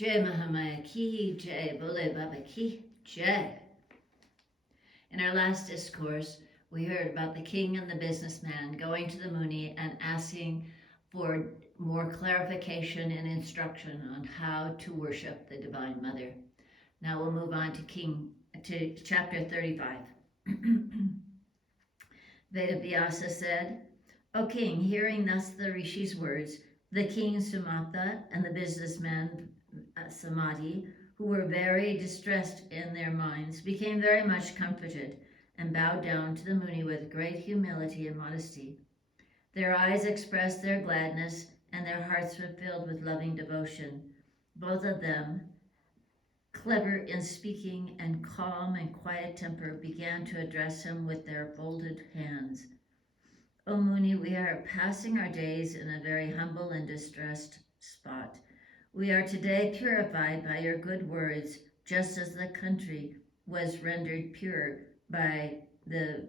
Jai Mahamaya Ki Jai, Bole Baba Ki Jai. In our last discourse, we heard about the king and the businessman going to the Muni and asking for more clarification and instruction on how to worship the Divine Mother. Now we'll move on to chapter 35. Vedavyasa said, O king, hearing thus the Rishi's words, the king Sumatha and the businessman Samadhi, who were very distressed in their minds, became very much comforted and bowed down to the Muni with great humility and modesty. Their eyes expressed their gladness, and their hearts were filled with loving devotion. Both of them, clever in speaking and calm and quiet temper, began to address him with their folded hands. O Muni, we are passing our days in a very humble and distressed spot. We are today purified by your good words, just as the country was rendered pure by the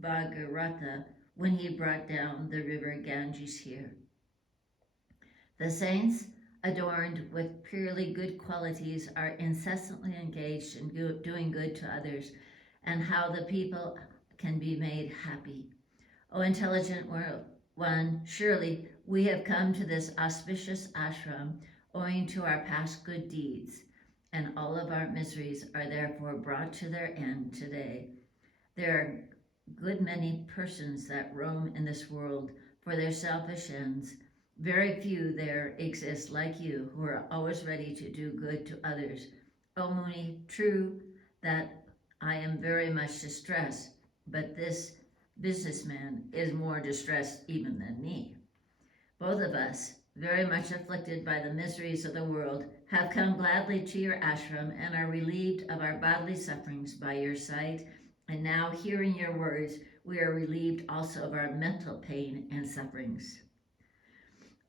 Bhagavatam when he brought down the river Ganges here. The saints, adorned with purely good qualities, are incessantly engaged in doing good to others, and how the people can be made happy. O intelligent one, surely we have come to this auspicious ashram owing to our past good deeds, and all of our miseries are therefore brought to their end today. There are good many persons that roam in this world for their selfish ends. Very few there exist like you, who are always ready to do good to others. O Muni, true that I am very much distressed, but this businessman is more distressed even than me. Both of us, very much afflicted by the miseries of the world, have come gladly to your ashram and are relieved of our bodily sufferings by your sight. And now, hearing your words, we are relieved also of our mental pain and sufferings.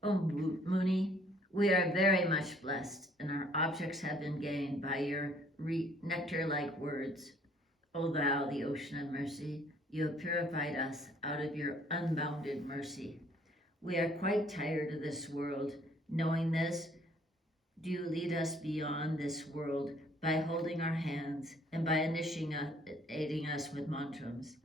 O Muni, we are very much blessed, and our objects have been gained by your nectar-like words. O thou, the ocean of mercy, you have purified us out of your unbounded mercy. We are quite tired of this world. Knowing this, do you lead us beyond this world by holding our hands and by initiating us with mantrams.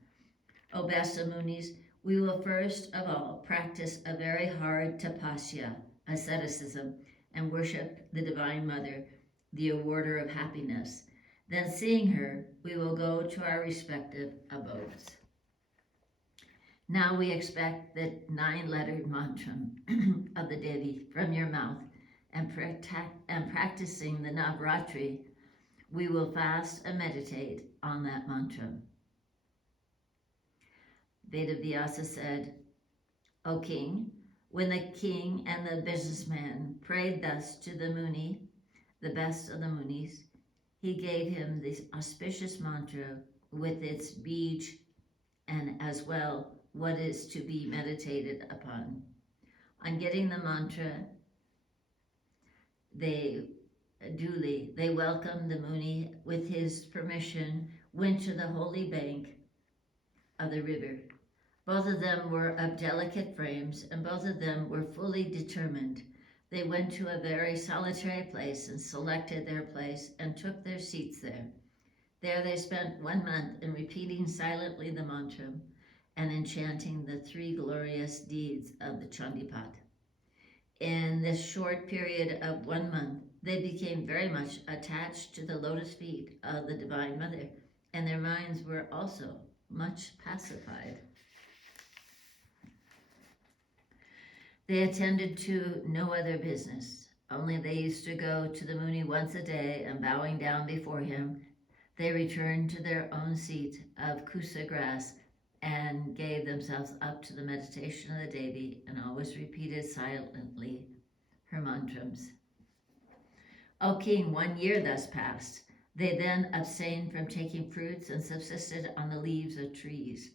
O best of Munis, we will first of all practice a very hard tapasya, asceticism, and worship the Divine Mother, the awarder of happiness. Then, seeing her, we will go to our respective abodes. Now we expect the 9-lettered mantra of the Devi from your mouth, and practicing the Navratri, we will fast and meditate on that mantra. Vedavyasa said, O king, when the king and the businessman prayed thus to the Muni, the best of the Munis, he gave him this auspicious mantra with its bij and as well what is to be meditated upon. On getting the mantra, they welcomed the Muni with his permission, went to the holy bank of the river. Both of them were of delicate frames, and both of them were fully determined. They went to a very solitary place and selected their place and took their seats there. There they spent 1 month in repeating silently the mantra and enchanting the 3 glorious deeds of the Chandipat. In this short period of 1 month, they became very much attached to the lotus feet of the Divine Mother, and their minds were also much pacified. They attended to no other business, only they used to go to the Muni once a day, and bowing down before him, they returned to their own seat of kusa grass and gave themselves up to the meditation of the Devi, and always repeated silently her mantrams. O king, 1 year thus passed. They then abstained from taking fruits and subsisted on the leaves of trees.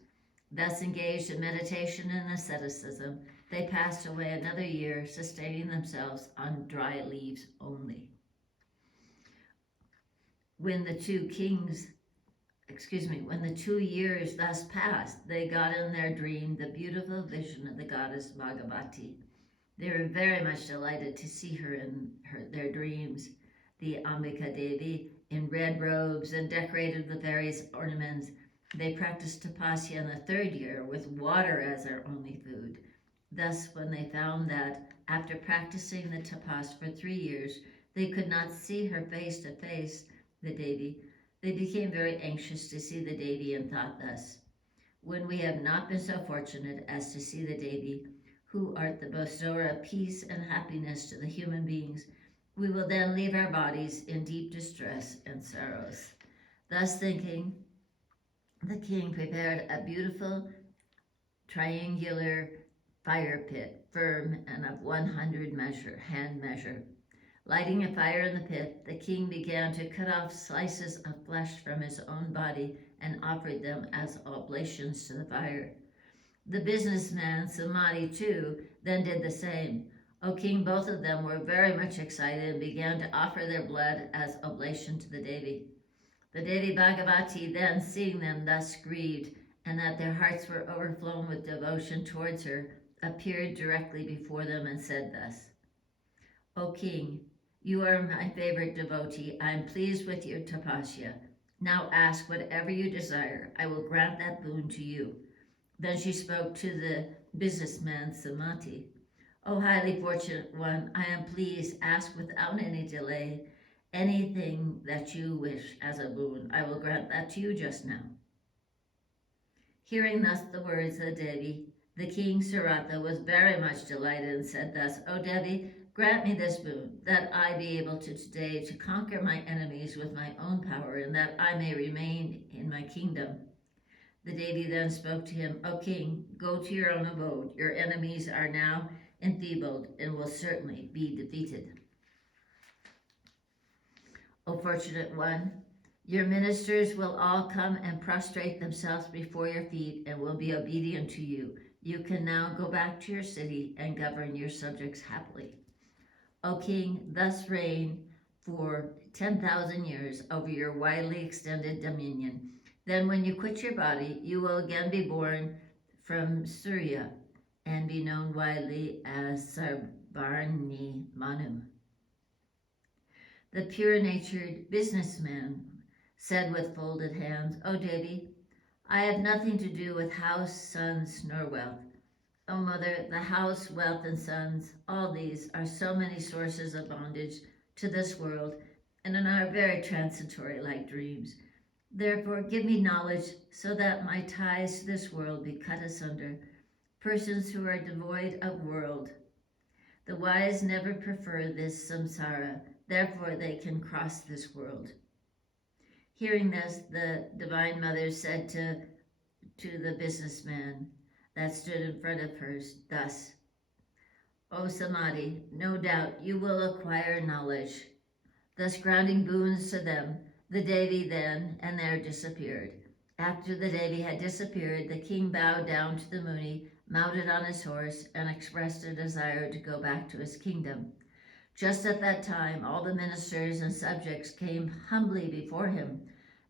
Thus engaged in meditation and asceticism, they passed away another year, sustaining themselves on dry leaves only. When the 2 years thus passed, they got in their dream the beautiful vision of the goddess Bhagavati. They were very much delighted to see her in their dreams. The Ambika Devi, in red robes and decorated with various ornaments, they practiced tapasya in the third year with water as their only food. Thus, when they found that, after practicing the tapas for 3 years, they could not see her face to face, the Devi, they became very anxious to see the Devi and thought thus: when we have not been so fortunate as to see the Devi, who art the bestower of peace and happiness to the human beings, we will then leave our bodies in deep distress and sorrows. Thus thinking, the king prepared a beautiful triangular fire pit, firm and of 100 hand measure. Lighting a fire in the pit, the king began to cut off slices of flesh from his own body and offered them as oblations to the fire. The businessman, Samadhi, too, then did the same. O king, both of them were very much excited and began to offer their blood as oblation to the Devi. The Devi Bhagavati then, seeing them thus grieved, and that their hearts were overflown with devotion towards her, appeared directly before them and said thus: O king, you are my favorite devotee. I am pleased with your tapasya. Now ask whatever you desire. I will grant that boon to you. Then she spoke to the businessman Samati. O highly fortunate one, I am pleased. Ask without any delay anything that you wish as a boon. I will grant that to you just now. Hearing thus the words of Devi, the king Saratha was very much delighted and said thus: O Devi, grant me this boon, that I be able today to conquer my enemies with my own power, and that I may remain in my kingdom. The Devi then spoke to him: O king, go to your own abode. Your enemies are now enfeebled and will certainly be defeated. O fortunate one, your ministers will all come and prostrate themselves before your feet and will be obedient to you. You can now go back to your city and govern your subjects happily. O king, thus reign for 10,000 years over your widely extended dominion. Then when you quit your body, you will again be born from Surya and be known widely as Sarbarni Manu. The pure-natured businessman said with folded hands: O Devi, I have nothing to do with house, sons, nor wealth. O mother, the house, wealth, and sons, all these are so many sources of bondage to this world and are very transitory like dreams. Therefore, give me knowledge so that my ties to this world be cut asunder. Persons who are devoid of world, the wise never prefer this samsara, therefore they can cross this world. Hearing this, the Divine Mother said to the businessman that stood in front of her thus: O Samadhi, no doubt you will acquire knowledge. Thus granting boons to them, the Devi then and there disappeared. After the Devi had disappeared, the king bowed down to the Muni, mounted on his horse, and expressed a desire to go back to his kingdom. Just at that time, all the ministers and subjects came humbly before him,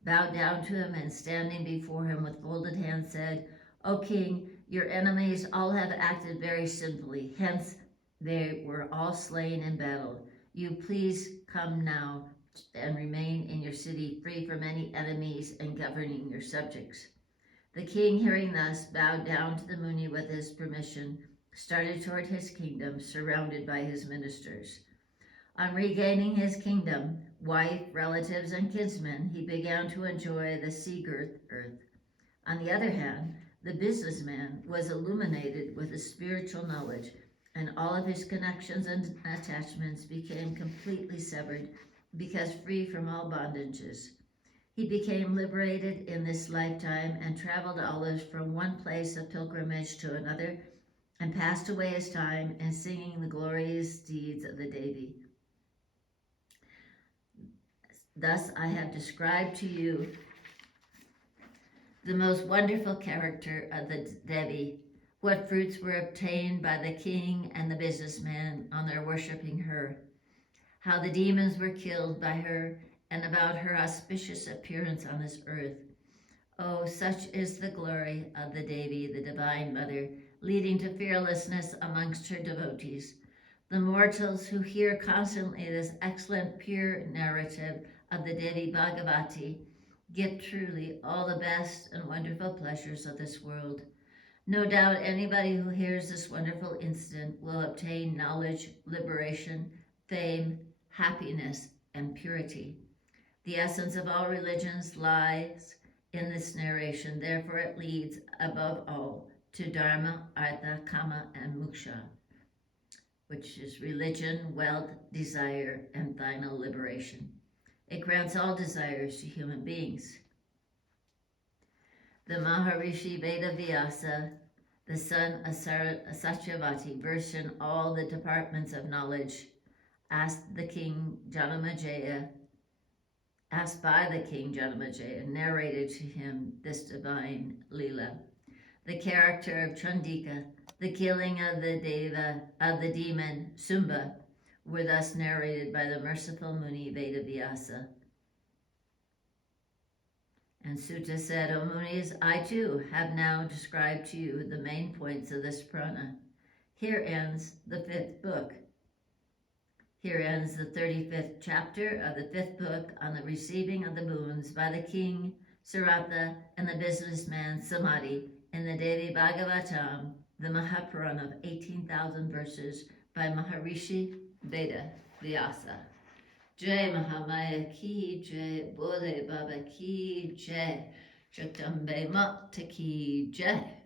bowed down to him, and standing before him with folded hands said: O king, your enemies all have acted very sinfully, hence they were all slain in battle. You please come now and remain in your city free from any enemies and governing your subjects. The king, hearing thus, bowed down to the Muni with his permission, started toward his kingdom, surrounded by his ministers. On regaining his kingdom, wife, relatives, and kinsmen, he began to enjoy the sea-girt earth. On the other hand, the businessman was illuminated with a spiritual knowledge, and all of his connections and attachments became completely severed, because free from all bondages. He became liberated in this lifetime and traveled always from one place of pilgrimage to another, and passed away his time in singing the glorious deeds of the Devi. Thus I have described to you the most wonderful character of the Devi, what fruits were obtained by the king and the businessman on their worshipping her, how the demons were killed by her, and about her auspicious appearance on this earth. Oh, such is the glory of the Devi, the Divine Mother, leading to fearlessness amongst her devotees. The mortals who hear constantly this excellent, pure narrative of the Devi Bhagavati get truly all the best and wonderful pleasures of this world. No doubt anybody who hears this wonderful incident will obtain knowledge, liberation, fame, happiness, and purity. The essence of all religions lies in this narration, therefore it leads, above all, to Dharma, Artha, Kama, and Moksha, which is religion, wealth, desire, and final liberation. It grants all desires to human beings. The Maharishi Vedavyasa, the son of Satyavati, versed in all the departments of knowledge, asked by the king Janamejaya, narrated to him this divine Leela. The character of Chandika, the killing of the demon Sumba, were thus narrated by the merciful Muni Vedavyasa. And Sutta said, O Munis, I too have now described to you the main points of this Purana. Here ends the 5th book. Here ends the 35th chapter of the 5th book on the receiving of the boons by the king Saratha and the businessman Samadhi in the Devi Bhagavatam, the Mahapurana of 18,000 verses by Maharishi Veda Vyasa. Jai Mahamaya ki jai, Bole Baba ki jai, Jagdambe Mata ki jai.